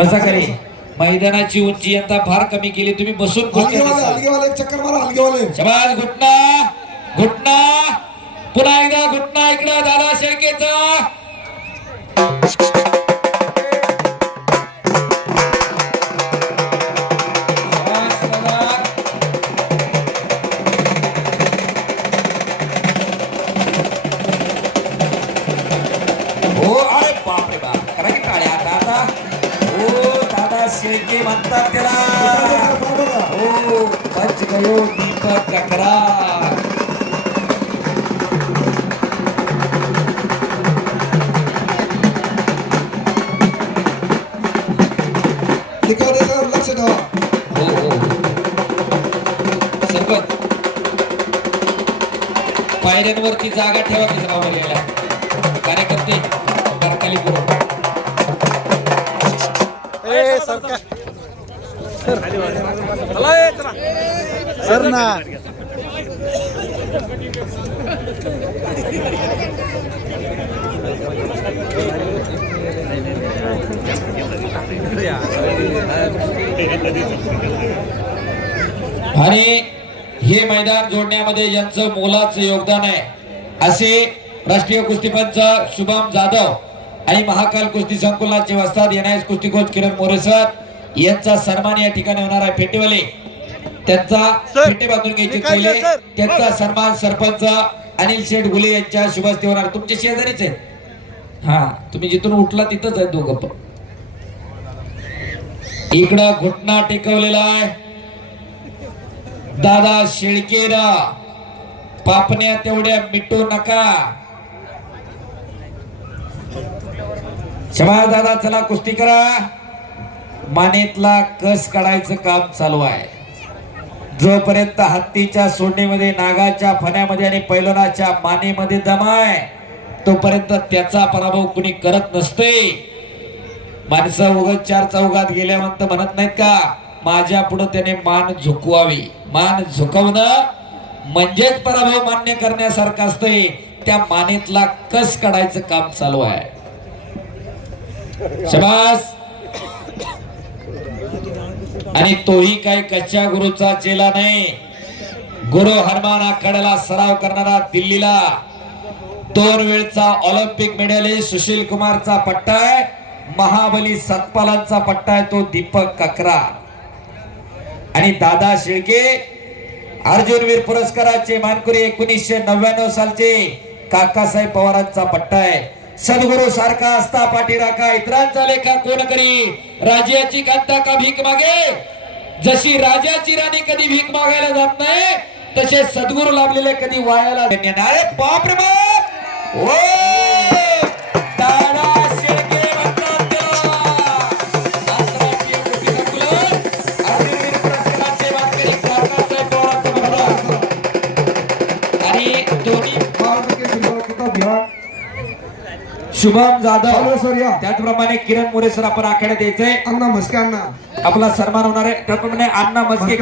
बसा खाली. मैदानाची उंची आता फार कमी केली तुम्ही बसून हलगेवाले चक्कर मारा हलगेवाले. शबाज. घुटना घुटना पुन्हा एकदा घुटना इकडं दादा शेळकेचा. शेळके म्हणतात त्याला. हो बच गयो दीपक ककरा. लक्ष ठेवा. हो हो सरपंच पायऱ्यांवरती जागा ठेवा की नाव लिहायला. कार्यकर्ते कारखाली पुरव. सर ना आणि हे मैदान जोडण्यामध्ये यांचं मोलाचं योगदान आहे असे राष्ट्रीय कुस्तीपंच शुभम जाधव आणि महाकाल कुस्ती संकुलाचे वस्ताद एनआयएस कुस्ती कोच किरण मोरे सर यांचा सन्मान या ठिकाणी होणार आहे. फेटेवाले त्यांचा फेटे बांधून घ्यायचे पहिले. त्यांचा सन्मान सरपंच अनिल शेठ गुले यांच्या शुभ हस्ते होणार. तुमचे शेजारीच आहे. हा तुम्ही जिथून उठला तिथंच आहे दोघं पण. इकडं घुटना टेकवलेला आहे दादा शेळकेरा. पापण्या तेवढ्या मिटू नका. शबाज दादा चला कुस्ती करा. मानेतला कस काढायचं काम चालू आहे. जोपर्यंत हत्तीच्या सोंडीमध्ये नागाच्या फण्यामध्ये आणि पैलवानाच्या मानेमध्ये दम आहे तोपर्यंत त्याचा पराभव कुणी करत नसते. माणसं उगाच चार चौघात गेल्यानंतर म्हणत नाहीत का माझ्या पुढे त्याने मान झुकवावी. मान झुकवणं म्हणजेच पराभव मान्य करण्यासारखं असतंय. त्या मानेतला कस काढायचं काम चालू आहे. शबास. आणि तोही काही कच्च्या गुरुचा चेला नाही. गुरु हनुमान आखाड्याला सराव करणारा दिल्लीला 2 वेळचा ऑलिम्पिक मेडलिस्ट सुशील कुमारचा पट्टा आहे. महाबली सतपालांचा पट्टा आहे तो दीपक ककरा. आणि दादा शेळके अर्जुन वीर पुरस्काराचे मानकरी 1999 सालचे काकासाहेब पवारांचा पट्टा आहे. सद्गुरु सारखा असता पाठीराखा इतरांचा लेखा कोण करी. राजाची कांता का भीक मागे. जशी राजाची राणी कधी भीक मागायला जात नाही तसे सद्गुरु लाभलेले कधी वायाला अरे बाप रे बाप. ओ दादा शेळके म्हणतात आंतरराष्ट्रीय कुस्ती संकुलन अर्जुन वीर पुरस्काराचे मानकरी काकासाहेब पवारांचा पट्टा. आणि दोन्ही शुभम जाधव त्याचप्रमाणे किरण मोरे सर आपण आखाड्यात यायचंय. अण्णा मस्के अण्णा आपला सन्मान होणार आहे. त्याप्रमाणे अण्णा मस्के